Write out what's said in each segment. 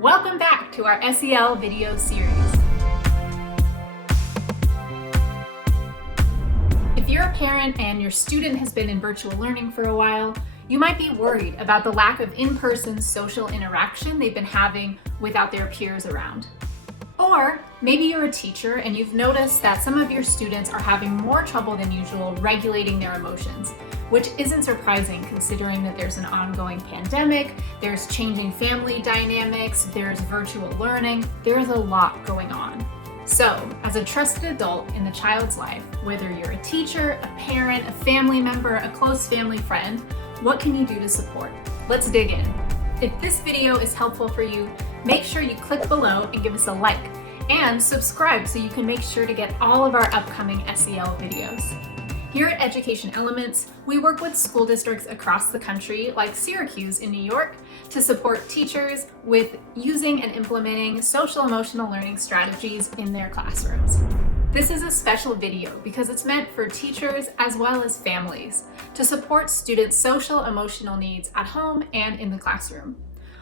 Welcome back to our SEL video series. If you're a parent and your student has been in virtual learning for a while, you might be worried about the lack of in-person social interaction they've been having without their peers around. Or maybe you're a teacher and you've noticed that some of your students are having more trouble than usual regulating their emotions, which isn't surprising considering that there's an ongoing pandemic, there's changing family dynamics, there's virtual learning, there's a lot going on. So, as a trusted adult in the child's life, whether you're a teacher, a parent, a family member, a close family friend, what can you do to support? Let's dig in. If this video is helpful for you, make sure you click below and give us a like, and subscribe so you can make sure to get all of our upcoming SEL videos. Here at Education Elements, we work with school districts across the country, like Syracuse in New York, to support teachers with using and implementing social-emotional learning strategies in their classrooms. This is a special video because it's meant for teachers as well as families to support students' social-emotional needs at home and in the classroom.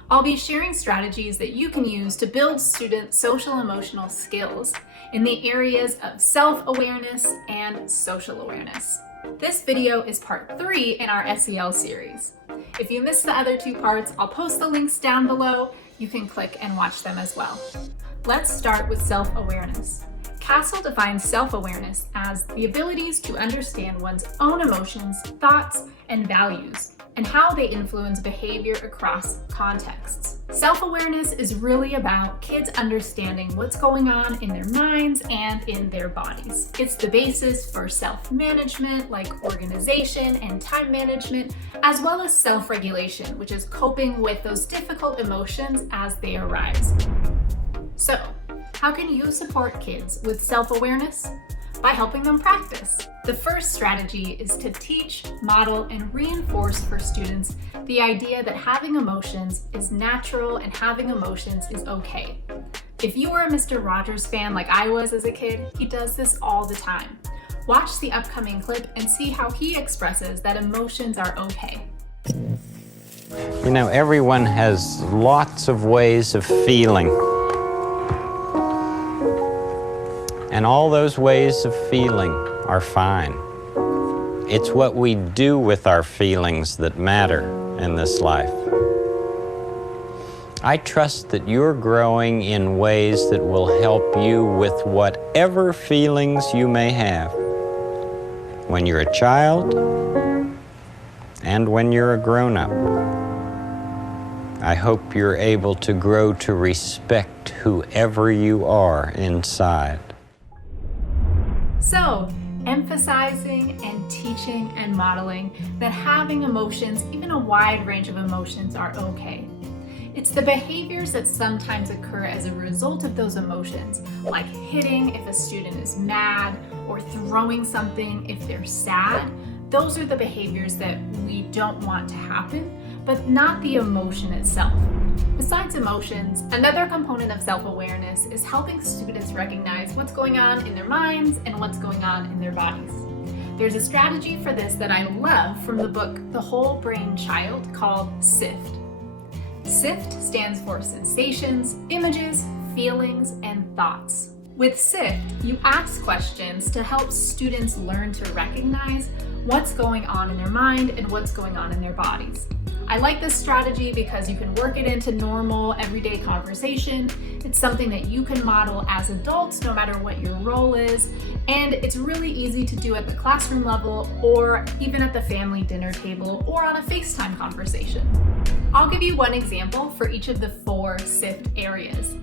I'll be sharing strategies that you can use to build students' social-emotional skills in the areas of self-awareness and social awareness. This video is part 3 in our SEL series. If you missed the other 2 parts, I'll post the links down below. You can click and watch them as well. Let's start with self-awareness. Castle defines self-awareness as the abilities to understand one's own emotions, thoughts, and values, and how they influence behavior across contexts. Self-awareness is really about kids understanding what's going on in their minds and in their bodies. It's the basis for self-management, like organization and time management, as well as self-regulation, which is coping with those difficult emotions as they arise. So, how can you support kids with self-awareness? By helping them practice. The first strategy is to teach, model, and reinforce for students the idea that having emotions is natural and having emotions is okay. If you are a Mr. Rogers fan like I was as a kid, he does this all the time. Watch the upcoming clip and see how he expresses that emotions are okay. You know, everyone has lots of ways of feeling. And all those ways of feeling are fine. It's what we do with our feelings that matter in this life. I trust that you're growing in ways that will help you with whatever feelings you may have when you're a child and when you're a grown-up. I hope you're able to grow to respect whoever you are inside. So, emphasizing and teaching and modeling that having emotions, even a wide range of emotions, are okay. It's the behaviors that sometimes occur as a result of those emotions, like hitting if a student is mad or throwing something if they're sad. Those are the behaviors that we don't want to happen, but not the emotion itself. Besides emotions, another component of self-awareness is helping students recognize what's going on in their minds and what's going on in their bodies. There's a strategy for this that I love from the book The Whole Brain Child called SIFT. SIFT stands for sensations, images, feelings, and thoughts. With SIFT, you ask questions to help students learn to recognize what's going on in their mind and what's going on in their bodies. I like this strategy because you can work it into normal, everyday conversation. It's something that you can model as adults, no matter what your role is, and it's really easy to do at the classroom level or even at the family dinner table or on a FaceTime conversation. I'll give you one example for each of the 4 SIFT areas.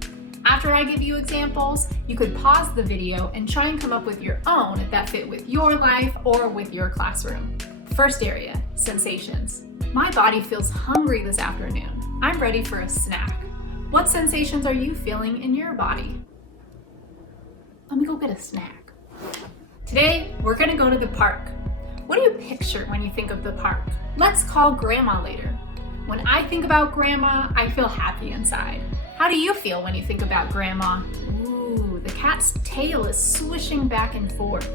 After I give you examples, you could pause the video and try and come up with your own that fit with your life or with your classroom. First area, sensations. My body feels hungry this afternoon. I'm ready for a snack. What sensations are you feeling in your body? Let me go get a snack. Today, we're gonna go to the park. What do you picture when you think of the park? Let's call Grandma later. When I think about Grandma, I feel happy inside. How do you feel when you think about Grandma? Ooh, the cat's tail is swishing back and forth.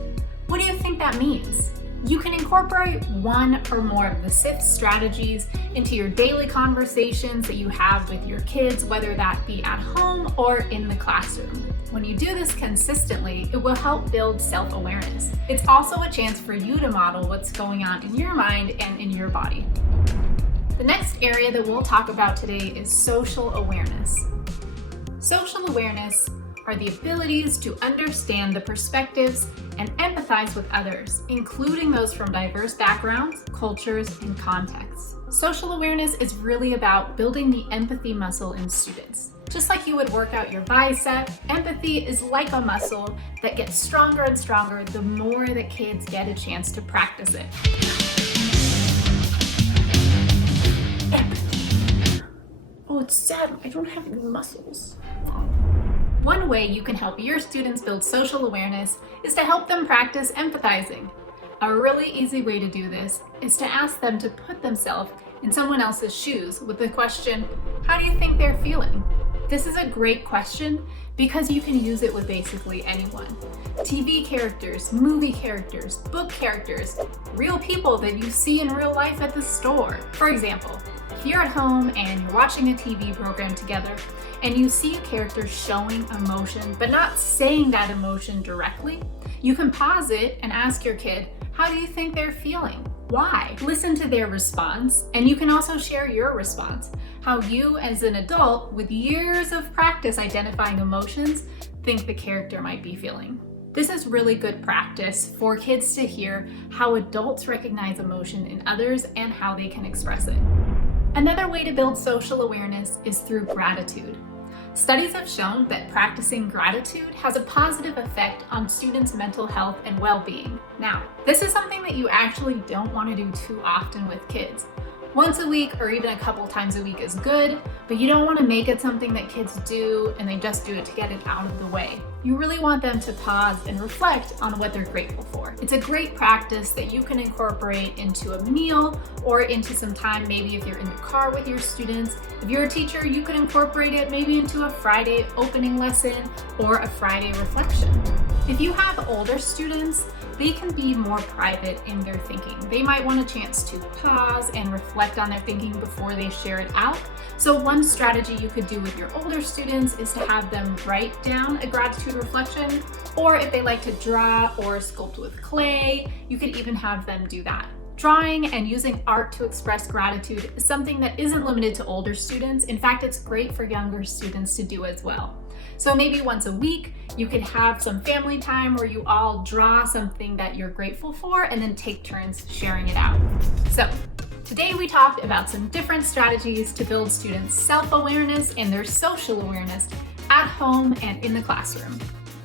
What do you think that means? You can incorporate one or more of the SIFT strategies into your daily conversations that you have with your kids, whether that be at home or in the classroom. When you do this consistently, it will help build self-awareness. It's also a chance for you to model what's going on in your mind and in your body. The next area that we'll talk about today is social awareness. Social awareness are the abilities to understand the perspectives and empathize with others, including those from diverse backgrounds, cultures, and contexts. Social awareness is really about building the empathy muscle in students. Just like you would work out your bicep, empathy is like a muscle that gets stronger and stronger the more that kids get a chance to practice it. Empathy. Oh, it's sad. I don't have any muscles. One way you can help your students build social awareness is to help them practice empathizing. A really easy way to do this is to ask them to put themselves in someone else's shoes with the question, how do you think they're feeling? This is a great question because you can use it with basically anyone. TV characters, movie characters, book characters, real people that you see in real life at the store. For example, if you're at home and you're watching a TV program together and you see a character showing emotion but not saying that emotion directly, you can pause it and ask your kid, how do you think they're feeling? Why? Listen to their response, and you can also share your response, how you as an adult with years of practice identifying emotions think the character might be feeling. This is really good practice for kids to hear how adults recognize emotion in others and how they can express it. Another way to build social awareness is through gratitude. Studies have shown that practicing gratitude has a positive effect on students' mental health and well-being. Now, this is something that you actually don't want to do too often with kids. Once a week or even a couple times a week is good, but you don't want to make it something that kids do and they just do it to get it out of the way. You really want them to pause and reflect on what they're grateful for. It's a great practice that you can incorporate into a meal or into some time, maybe if you're in the car with your students. If you're a teacher, you could incorporate it maybe into a Friday opening lesson or a Friday reflection. If you have older students, they can be more private in their thinking. They might want a chance to pause and reflect on their thinking before they share it out. So one strategy you could do with your older students is to have them write down a gratitude reflection, or if they like to draw or sculpt with clay, you could even have them do that. Drawing and using art to express gratitude is something that isn't limited to older students. In fact, it's great for younger students to do as well. So maybe once a week, you could have some family time where you all draw something that you're grateful for and then take turns sharing it out. So today we talked about some different strategies to build students' self-awareness and their social awareness at home and in the classroom.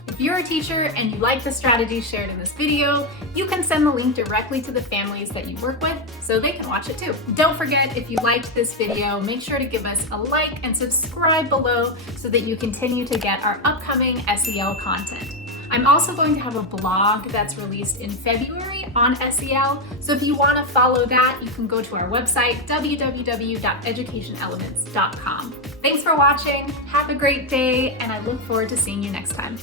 If you're a teacher and you like the strategies shared in this video, you can send the link directly to the families that you work with so they can watch it too. Don't forget, if you liked this video, make sure to give us a like and subscribe below so that you continue to get our upcoming SEL content. I'm also going to have a blog that's released in February on SEL, so if you want to follow that, you can go to our website, www.educationelements.com. Thanks for watching, have a great day, and I look forward to seeing you next time.